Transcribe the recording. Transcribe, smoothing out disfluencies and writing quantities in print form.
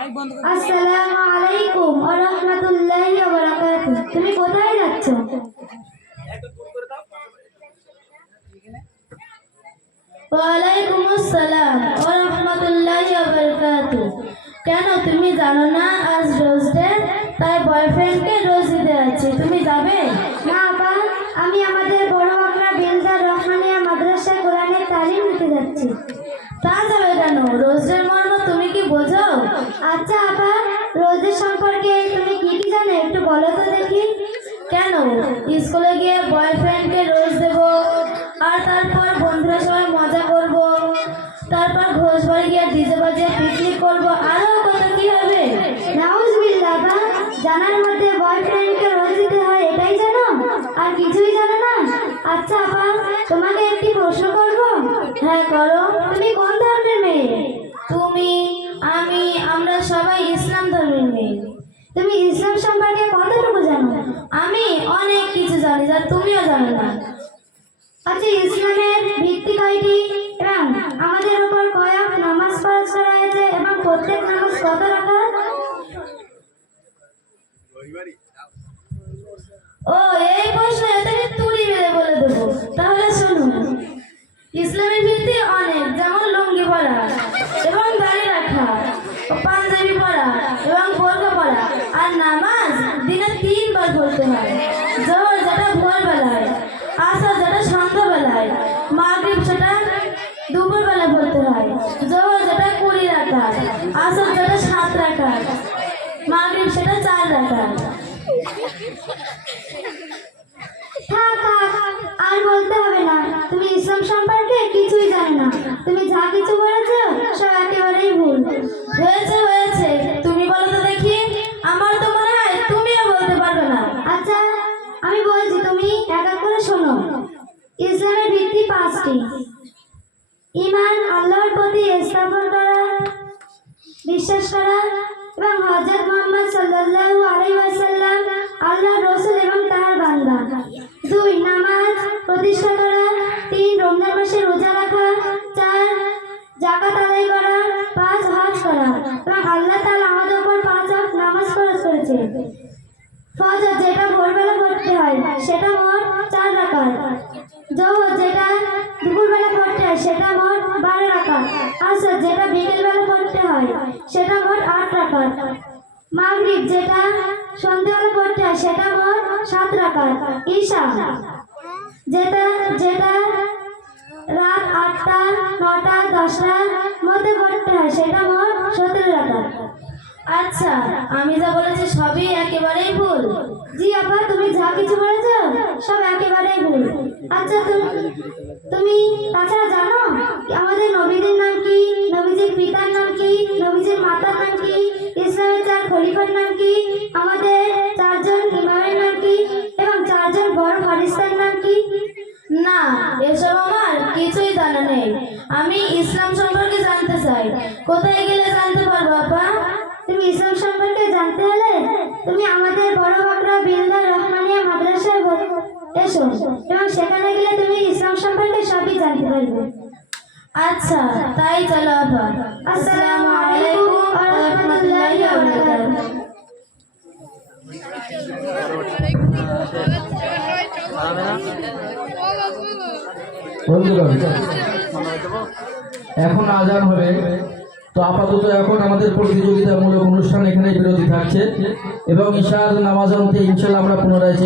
আসসালামু আলাইকুম ওয়া রাহমাতুল্লাহি ওয়া বারাকাতুহু। তুমি কোথায় যাচ্ছ? ওয়া আলাইকুম আসসালাম ওয়া রাহমাতুল্লাহি ওয়া বারাকাতুহু। কেন তুমি জানো না আজ রোজ ডে? তাই বয়ফ্রেন্ডকে রোজ দিতে যাচ্ছি, তুমি যাবে? না আপা, আমি আমাদের বড় বাংলা বিলদার রহমানিয়া মাদ্রাসায় কোরআনের তালিম নিতে যাচ্ছি। তা যাবে কেন? রোজের মর্ম তুমি কি বোঝো? আচ্ছা আপা, রোজের সম্পর্কে তুমি কি কি জানো একটু বলো তো দেখি। কেন, স্কুলে গিয়ে বয়ফ্রেন্ডকে রোজ দেব, আর তারপর বন্ধুরা সবাই মজা করব, তারপর ঘোষ বাড়ি গিয়ে ডিজে বাজিয়ে পিকনিক করব, আরো কত কি হবে। নাউজুবিল্লাহ আপা, জানার মধ্যে বয়ফ্রেন্ডকে রোজ দিতে হয় এটাই জানো, আর কিছুই জানো না? আচ্ছা আপা, তোমাকে একটি প্রশ্ন করব। হ্যাঁ করো। তুমি কোন ধর্মের মেয়ে? তুমি, আমি, আমরা সবাই ইসলাম ধর্মের মেয়ে। তুমি ইসলাম সম্পর্কে কতটুকু জানো? আমি অনেক কিছু জানি যা তুমিও জানো না। আচ্ছা, ইসলামের ভিত্তি কয়টি এবং আমাদের উপর কয়েক নামাজ ফরজ করা হয়েছে এবং প্রত্যেক নামাজ কত রাকাত? ও, এই প্রশ্ন এতে তুড়ি মেরে বলে দেবো। তাহলে শুনুন, ইসলামের ভিত্তি অনেক, যেমন লুঙ্গি পরা এবং দাড়ি রাখা, পাঞ্জাবি পরা এবং বোরকা পরা। আর নামাজ দিনে 3 বার পড়তে হয়। জোহর যেটা ভোরবেলায়, আসর যেটা সন্ধ্যাবেলায়, মাগরিব সেটা দুপুরবেলা পড়তে হয়। জোহর যেটা 20 রাকাত, আসর যেটা 7 রাকাত, মাগরিব সেটা 4 রাকাত। আর বলতে হবে না, তুমি ইসলাম সম্পর্কে কিছুই জানো না। তুমি যা কিছু বলেছো সব একেবারেই ভুল। হয়েছে হয়েছে, তুমি বলো তো দেখি। আমার তো মনে হয় তুমিও বলতে পারবে না। আচ্ছা, আমি বলছি, তুমি এক এক করে শোনো। ইসলামের ভিত্তি 5টি। ঈমান, আল্লাহর প্রতি ইস্তেগফার করা, বিশ্বাস করা এবং হযরত মুহাম্মদ সাল্লাল্লাহু আলাইহি ওয়াসাল্লাম আল্লাহর রাসূল এবং তার বান্দা। 2 নামাজ প্রতিষ্ঠা করা, 3 রমজান মাসে রোজা রাখা, 4 যাকাত আদায় করা, 5 হজ করা এবং আল্লাহ তাআলা আমাদের উপর 5 ওয়াক্ত নামাজ ফরজ করেছে। ফজর যেটা ভোরবেলা পড়তে হয় সেটা মোট 4 রাকাত। জোহর যেটা দুপুরবেলা পড়তে হয় সেটা মোট 12 রাকাত। আসর যেটা বিকেলবেলা পড়তে হয় সেটা মোট 8 রাকাত। মাগরিব যেটা সন্ধ্যাবেলা পড়তে হয় সেটা মোট 7 রাকাত। ঈশা যেটা যেটা রাত 8টা, 9টা, 10টার মধ্যে পড়তে হয় সেটা মোট 17 রাকাত। আচ্ছা, আমি যা বলেছি সবই একেবারেই ভুল। জি আপা, তুমি যা কিছু বলেছো সব একেবারেই ভুল। আচ্ছা, তুমি তাছাড়া জানো আমাদের নবীদের নাম কি, নবীজির পিতার নাম কি, নবীজির মাতার নাম কি, ইসলামের 4 খলিফার নাম কি, আমাদের 4 জন ইমামের নাম কি এবং 4 জন বড় ফারিস্তার নাম কি? না, এসব আমার কিছুই জানা নেই। আমি ইসলাম সম্পর্কে জানতে চাই। কোথায় গেলে জানতে পারবো আপা? তুমি ইসলাম সম্পর্কে জানতে হলে তুমি আমাদের বড় বাংলা বিলদার রহমানিয়া মাদ্রাসায় এসো এবং সেখানে গেলে তুমি ইসলাম সম্পর্কে সবই জানতে পারবে। আচ্ছা, তাই চলো আপা। আসসালামু আলাইকুম ওয়া রাহমাতুল্লাহি ওয়া বারাকাতুহু। এখন আজান হবে, তো আপাতত এখন আমাদের প্রতিযোগিতামূলক অনুষ্ঠান এখানে বিরতি থাকছে এবং ঈশার নামাজ ইনশাআল্লাহ আমরা পুনরায়